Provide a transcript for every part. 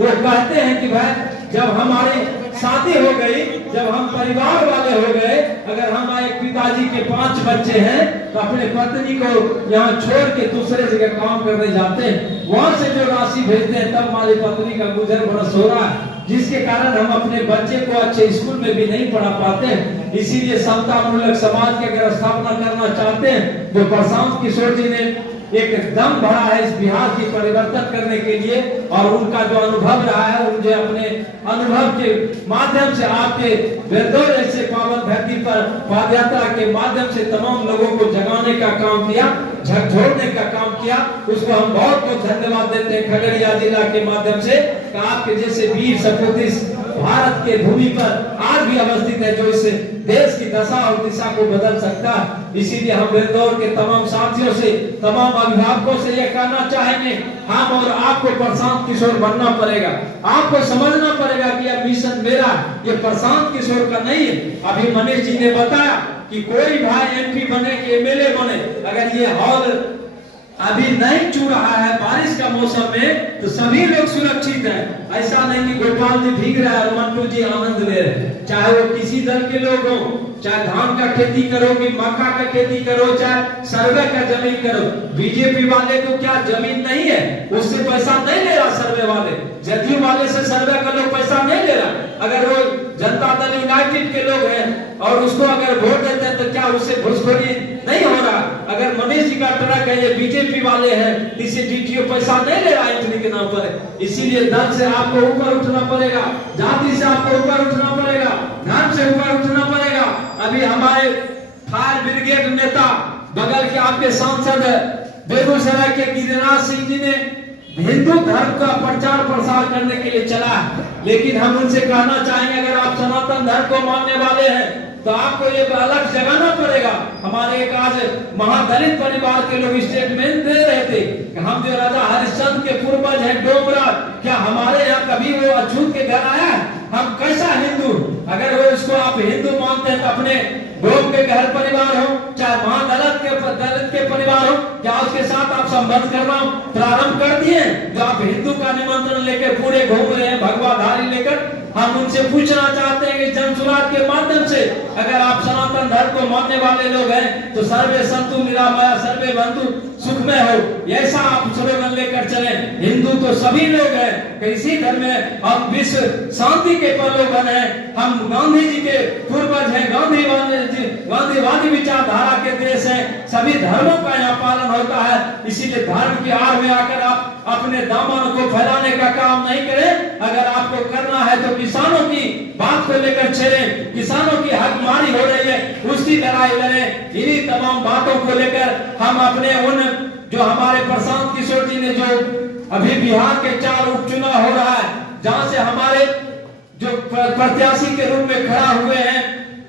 वो कहते हैं कि भाई जब हमारी शादी हो गई, जब हम परिवार वाले हो गए, अगर हम एक पिताजी के 5 बच्चे हैं तो अपने पत्नी को यहाँ छोड़ के दूसरे जगह काम करने जाते हैं, वहां से जो राशि भेजते हैं तब हमारी पत्नी का गुजर बरस हो रहा है, जिसके कारण हम अपने बच्चे को अच्छे स्कूल में भी नहीं पढ़ा पाते हैं। इसीलिए समतामूलक समाज की अगर स्थापना करना चाहते हैं तो प्रशांत किशोर जी ने एक दम भरा है इस बिहार की परिवर्तन करने के लिए, और उनका जो अनुभव रहा है, उनके अपने अनुभव के माध्यम से आपके बेदौर ऐसे पावन धरती पर पदयात्रा के माध्यम से तमाम लोगों को जगाने का काम किया, झकझोरने का काम किया। उसको हम बहुत बहुत धन्यवाद देते हैं खगड़िया जिला के माध्यम से कि आपके जैसे वीर सपूत इस भारत के भूमि पर आज भी अवस्थित है, जो इस देश की दशा और दिशा को बदल सकता है। इसीलिए हम बेदौर के तमाम साथियों से, तमाम अभिभावकों से ये कहना चाहेंगे, हम और आपको प्रशांत किशोर बनना पड़ेगा। आपको समझना पड़ेगा कि यह मिशन मेरा, ये प्रशांत किशोर का नहीं है। अभी मनीष जी ने बताया कि कोई भाई एमपी बने कि एमएलए बने, अगर ये हॉल अभी नहीं चू रहा है बारिश का मौसम में तो सभी लोग सुरक्षित हैं। ऐसा नहीं कि गोपाल जी भीग रहा है और मंटू जी आनंद ले रहे हैं, चाहे वो किसी दल के लोग हो, चाहे धान का खेती करो कि मक्का का खेती करो, चाहे सर्वे का जमीन करो। बीजेपी वाले को क्या जमीन नहीं है, उससे पैसा नहीं ले रहा सर्वे वाले, जदयू वाले से सर्वे का लोग पैसा नहीं ले रहा। अगर वो जनता दल यूनाइटेड के लोग हैं और उसको अगर वोट देते हैं तो क्या उससे घुसखोरी नहीं हो रहा। अगर मनीष जी का ट्रक है, ये बीजेपी वाले हैं, इसे डीटीओ पैसा नहीं ले रहा इतने के नाम पर। इसीलिए दल से आपको ऊपर उठना पड़ेगा, जाति से आपको ऊपर उठना पड़ेगा, धर्म से ऊपर उठना पड़ेगा। अभी हमारे फायर ब्रिगेड नेता बगल के आपके सांसद बेगूसराय के गिरिराज सिंह जी ने हिंदू धर्म का प्रचार प्रसार करने के लिए चला है, लेकिन हम उनसे कहना चाहेंगे अगर आप सनातन धर्म को मानने वाले हैं तो आपको ये अलग जगाना पड़ेगा। हमारे एक आज महादलित परिवार के लोग स्टेटमेंट दे रहे थे कि हम जो राजा हरिश्चंद्र के पूर्वज हैं डोमरा, क्या हमारे यहाँ कभी वो अछूत के घर आया है? हम कैसा हिंदू? अगर वो इसको आप हिंदू मानते हैं तो अपने डोम के घर परिवार हो, चाहे महादलित के परिवार हो, क्या उसके साथ आप संबंध करना प्रारंभ कर दिए? जो आप हिंदू का निमंत्रण लेकर पूरे घूम रहे हैं भगवाधारी लेकर, हम उनसे पूछना चाहते हैं कि जनसुराज के माध्यम से अगर आप सनातन धर्म को मानने वाले लोग हैं तो सर्वे संतु निरामया सर्वे बंधु सुखमय हो, ऐसा आप स्लोगन लेकर चले। हिंदू तो सभी लोग हैं, इसी धर्म में हम विश्व शांति के प्रलोभन हैं, हम गांधी जी के पूर्वज हैं, गांधीवादी विचारधारा के देश हैं, सभी धर्मों का यहाँ पालन होता है। इसीलिए धर्म की आड़ में आकर आप अपने दामन को फैलाने का काम नहीं करें। अगर आपको करना है तो किसानों की बात को लेकर चलें, किसानों की हकमारी हो रही है उसकी लड़ाई लड़ें। इन्हीं तमाम बातों को लेकर हम अपने उन जो हमारे प्रशांत किशोर जी ने जो अभी बिहार के 4 उपचुनाव हो रहा है, जहां से हमारे जो प्रत्याशी के रूप में खड़ा हुए हैं,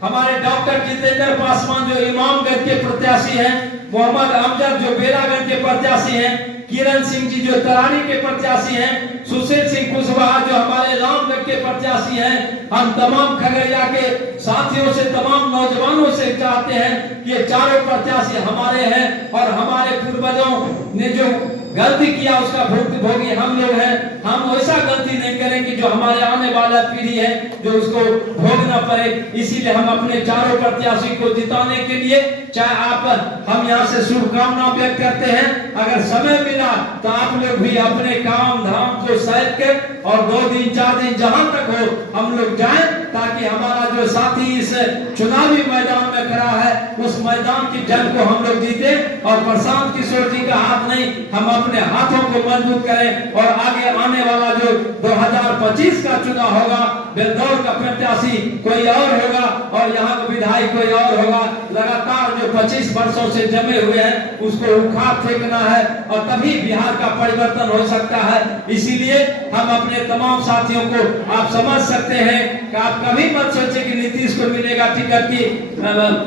हमारे डॉक्टर जितेंद्र पासवान जो इमामगंज के प्रत्याशी हैं, मोहम्मद अमजद जो बेलागंज के प्रत्याशी हैं, किरण सिंह जी जो तरारी के प्रत्याशी हैं, सुशील सिंह कुशवाहा जो हमारे रामगढ़ के प्रत्याशी हैं, हम तमाम खगड़िया के साथियों से, तमाम नौजवानों से चाहते हैं कि ये चारों प्रत्याशी हमारे हैं और हमारे पूर्वजों ने जो गलती किया उसका भोगी हम लोग हैं। हम वैसा गलती नहीं करेंगे जो हमारे आने वाला पीढ़ी है जो उसको भोगना पड़े। इसीलिए हम अपने चारों प्रत्याशी को जिताने के लिए चाहे आप हम यहाँ से शुभकामना व्यक्त करते हैं। अगर समय मिला तो आप लोग भी अपने काम धाम को सैर कर और 2 दिन 4 दिन जहां तक हो हम लोग जाएं, ताकि हमारा जो साथी इस चुनावी मैदान में खड़ा है उस मैदान की जंग को हम लोग जीते और प्रशांत किशोर जी का हाथ नहीं, हम अपने हाथों को मजबूत करें और आगे आने वाला जो 2025 का चुनाव होगा बेलदौर का प्रत्याशी कोई और होगा और यहाँ का विधायक कोई और होगा। लगातार जो 25 वर्षों से जमे हुए हैं उसको उखाड़ फेंकना है और तभी बिहार का परिवर्तन हो सकता है। इसीलिए हम अपने तमाम साथियों को आप समझ सकते हैं कि आप कभी मत सोचे कि नीतीश को मिलेगा टिकट की,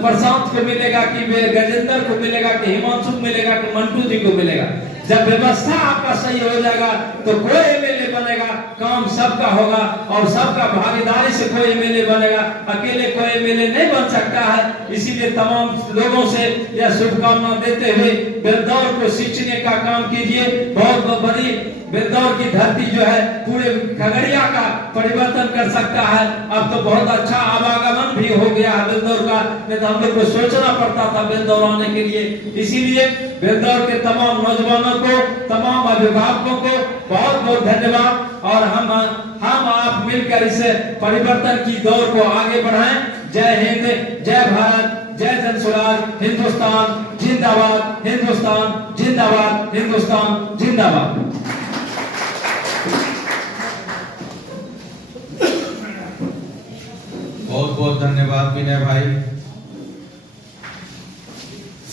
प्रशांत को मिलेगा कि गजेंद्र को मिलेगा कि हिमांशु को मिलेगा कि मंटू जी को मिलेगा। जब व्यवस्था आपका सही हो जाएगा तो कोई एमएलए बनेगा, काम काम सबका होगा और सबका भागीदारी से कोई एमएलए बनेगा, अकेले कोई एमएलए नहीं बन सकता है। इसीलिए तमाम लोगों से यह शुभकामना देते हुए बेलदौर को सींचने का काम कीजिए। बहुत बड़ी बेलदौर की धरती जो है पूरे खगड़िया का परिवर्तन कर सकता है। अब तो बहुत अच्छा आवागमन भी हो गया है बेलदौर का, नहीं तो हम लोग को सोचना पड़ता था बेलदौर आने के लिए। इसीलिए बेलदौर के तमाम नौजवानों को, तमाम अभिभावकों को बहुत बहुत धन्यवाद। और हम आप मिलकर इस परिवर्तन की दौर को आगे बढ़ाएं। जय हिंद, जय भारत, जय जनसुराज, हिंदुस्तान जिंदाबाद, हिंदुस्तान जिंदाबाद, हिंदुस्तान जिंदाबाद। बहुत बहुत धन्यवाद विनय भाई।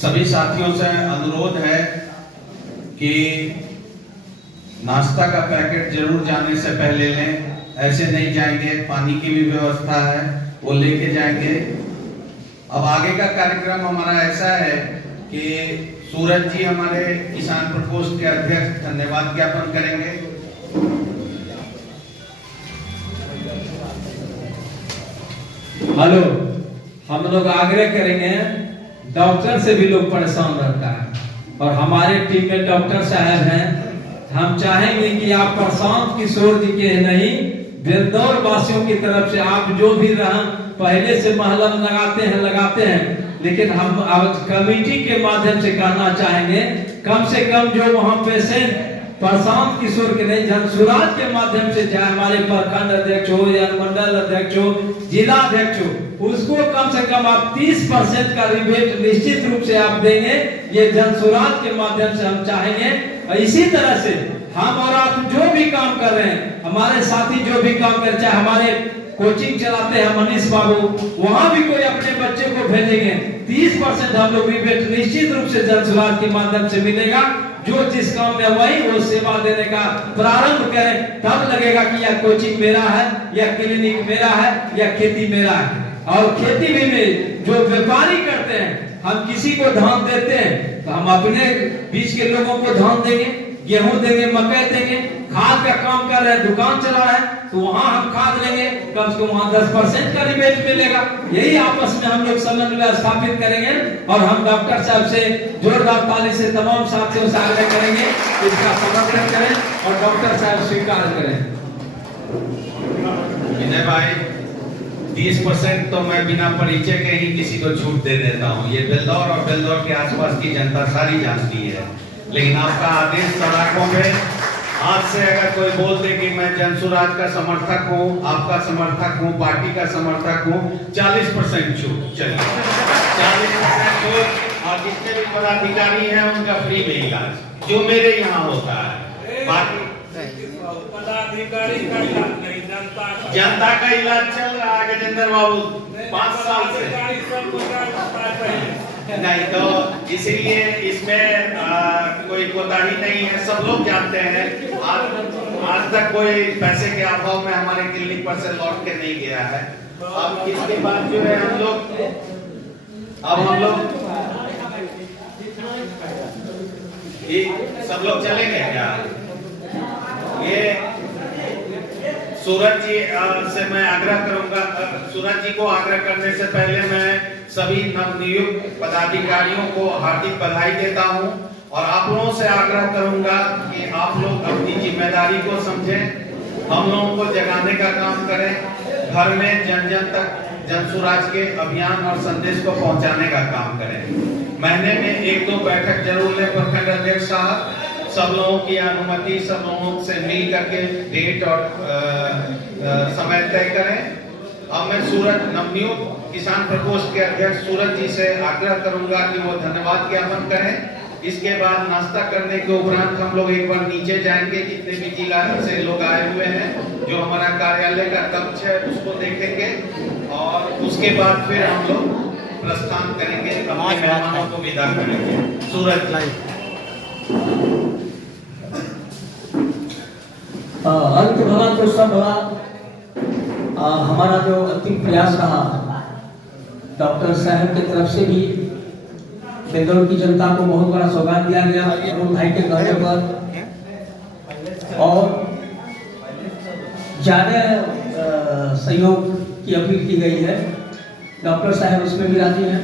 सभी साथियों से अनुरोध है कि नाश्ता का पैकेट जरूर जाने से पहले लें, ऐसे नहीं जाएंगे। पानी की भी व्यवस्था है, वो लेके जाएंगे। अब आगे का कार्यक्रम हमारा ऐसा है कि सूरज जी हमारे किसान प्रकोष्ठ के अध्यक्ष धन्यवाद ज्ञापन करेंगे। हेलो, हम लोग आग्रह करेंगे, डॉक्टर से भी लोग परेशान रहता है और हमारे टीम में डॉक्टर साहब हैं। हम चाहेंगे कि आप प्रशांत किशोर जी के नहीं, बेलदौर वासियों की तरफ से आप जो भी रहन पहले से महलम लगाते हैं, लेकिन हम आज कमेटी के माध्यम से कहना चाहेंगे, कम से कम जो वहाँ पेशेंट प्रशांत किशोर के नहीं, जनसुराज के माध्यम से, चाहे हमारे प्रखंड अध्यक्ष हो या मंडल अध्यक्ष हो, जिला अध्यक्ष हो, उसको कम से कम आप 30% का रिबेट निश्चित रूप से आप देंगे। ये जनसुराज के माध्यम से हम चाहेंगे। इसी तरह से हम और आप जो भी काम कर रहे हैं, हमारे साथी जो भी काम कर, चाहे हमारे कोचिंग चलाते हैं मनीष बाबू, वहां भी कोई अपने बच्चे को भेजेंगे, 30% हम लोग रिबेट निश्चित रूप से जनसुराज के माध्यम से मिलेगा। जो जिस काम में वही वो सेवा देने का प्रारंभ करें, तब लगेगा कि यह कोचिंग मेरा है, या क्लिनिक मेरा है, या खेती मेरा है। और खेती भी में जो व्यापारी करते हैं, हम किसी को धान देते हैं तो हम अपने बीच के लोगों को धान देंगे, गेहूं देंगे, मकई देंगे। खाद का काम कर रहे हैं, दुकान चला रहे हैं, तो वहां हम खाद लेंगे, कम से कम वहां 10% का रिबेट मिलेगा। यही आपस में हम लोग समन्वय स्थापित करेंगे और हम डॉक्टर साहब से जोरदार ताली से तमाम साथियों से आग्रह करेंगे इसका समर्थन करें और डॉक्टर साहब स्वीकार करें। विनय भाई, 30% तो मैं बिना परिचय के ही किसी को छूट दे देता हूँ। ये बेलदौर और बेलदौर के आसपास की जनता सारी जानती है, लेकिन आपका आदेश सड़कों में आज से अगर कोई बोल दे कि मैं जनसुराज का समर्थक हूँ, आपका समर्थक हूँ, पार्टी का समर्थक हूँ, 40% छूट। चलिए 40% छूट। और जितने भी पदाधिकारी हैं उनका फ्री में इलाज जो मेरे यहाँ होता है। बाकी पदाधिकारी का इलाज नहीं, जनता का इलाज चल रहा है गजेंद्र बाबू 5 साल से। नहीं तो इसीलिए इसमें कोई कोताही नहीं है, सब लोग जानते हैं। आज तक कोई पैसे के अभाव में हमारे क्लिनिक पर से लौट के नहीं गया है। अब इसके बाद जो है हम लोग सब लोग चलेंगे क्या? ये सूरज जी से मैं आग्रह करूंगा, सूरज जी को आग्रह करने से पहले मैं सभी नवनियुक्त पदाधिकारियों को हार्दिक बधाई देता हूं और आप लोगों से आग्रह करूंगा कि आप लोग अपनी जिम्मेदारी को समझें, हम लोगों को जगाने का काम करें, घर में जन जन तक जनसुराज के अभियान और संदेश को पहुंचाने का काम करें। महीने में 1-2 बैठक जरूर लें प्रखंड अध्यक्ष साहब, सब लोगों की अनुमति, सब लोगों से मिल करके डेट और समय तय करें। अब मैं सूरज नवनियुक्त किसान प्रकोष्ठ के अध्यक्ष सूरज जी से आग्रह करूंगा कि वो धन्यवाद ज्ञापन करें। इसके बाद नाश्ता करने के उपरांत हम लोग एक बार नीचे जाएंगे, जितने भी जिला से लोग आए हुए हैं, जो हमारा कार्यालय का कक्ष है उसको देखेंगे और उसके बाद फिर हम लोग प्रस्थान करेंगे, अपने मेहमानों को विदा करेंगे। सूरज अंत भला तो सब भला। हमारा जो अंतिम प्रयास रहा, डॉक्टर साहब की तरफ से भी बेलदौर की जनता को बहुत बड़ा सौगात दिया गया अरुण भाई के कहने पर, और ज़्यादा सहयोग की अपील की गई है। डॉक्टर साहब उसमें भी राजी हैं,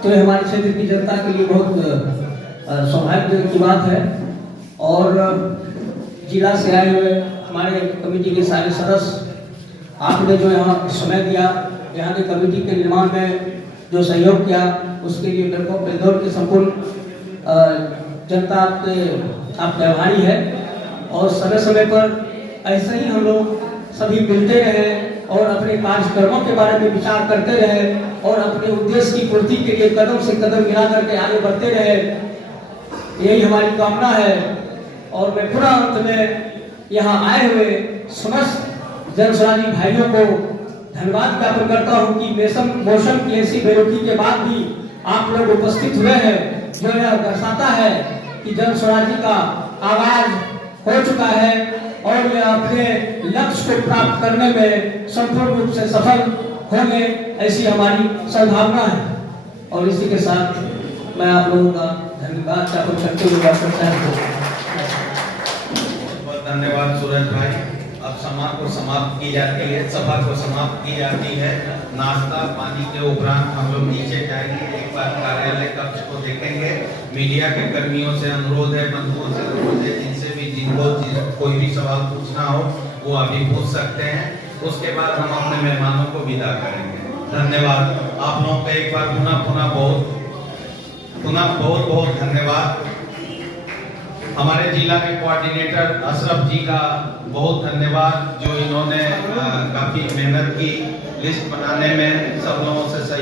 तो ये हमारे क्षेत्र की जनता के लिए बहुत सौभाग्य की बात है। और जिला से आए हुए हमारे कमेटी के सारे सदस्य, आपने जो यहाँ समय दिया, यहाँ की कमेटी के निर्माण में जो सहयोग किया, उसके लिए बेंगलोर के संपूर्ण जनता आपके आभारी है। और समय समय पर ऐसे ही हम लोग सभी मिलते रहे और अपने कार्यक्रमों के बारे में विचार करते रहे और अपने उद्देश्य की पूर्ति के लिए कदम से कदम मिला करके आगे बढ़ते रहे, यही हमारी कामना है। और मैं पुनः अंत में यहाँ आए हुए समस्त जनसुराजी भाइयों को धन्यवाद ज्ञापन करता हूँ कि मौसम की ऐसी बेरुखी के बाद भी आप लोग उपस्थित हुए हैं, जो यह दर्शाता है कि जनसुराजी का आगाज हो चुका है और यह अपने लक्ष्य को प्राप्त करने में संपूर्ण रूप से सफल होंगे, ऐसी हमारी सद्भावना है। और इसी के साथ मैं आप लोगों का धन्यवाद ज्ञापन करते हुए डॉक्टर साहब को बहुत धन्यवाद सूरज भाई। अब सभा को समाप्त की जाती है, सभा को समाप्त की जाती है। नाश्ता पानी के उपरांत हम लोग नीचे जाएंगे, एक बार कार्यालय कक्ष को देखेंगे। मीडिया के कर्मियों से अनुरोध है, बंधुओं से अनुरोध है, जिनसे भी जिनको कोई भी सवाल पूछना हो वो अभी पूछ सकते हैं। उसके बाद हम अपने मेहमानों को विदा करेंगे। धन्यवाद आप लोगों का एक बार पुनः बहुत धन्यवाद। हमारे जिला के कोऑर्डिनेटर अशरफ जी का बहुत धन्यवाद, जो इन्होंने काफी मेहनत की लिस्ट बनाने में, सब लोगों से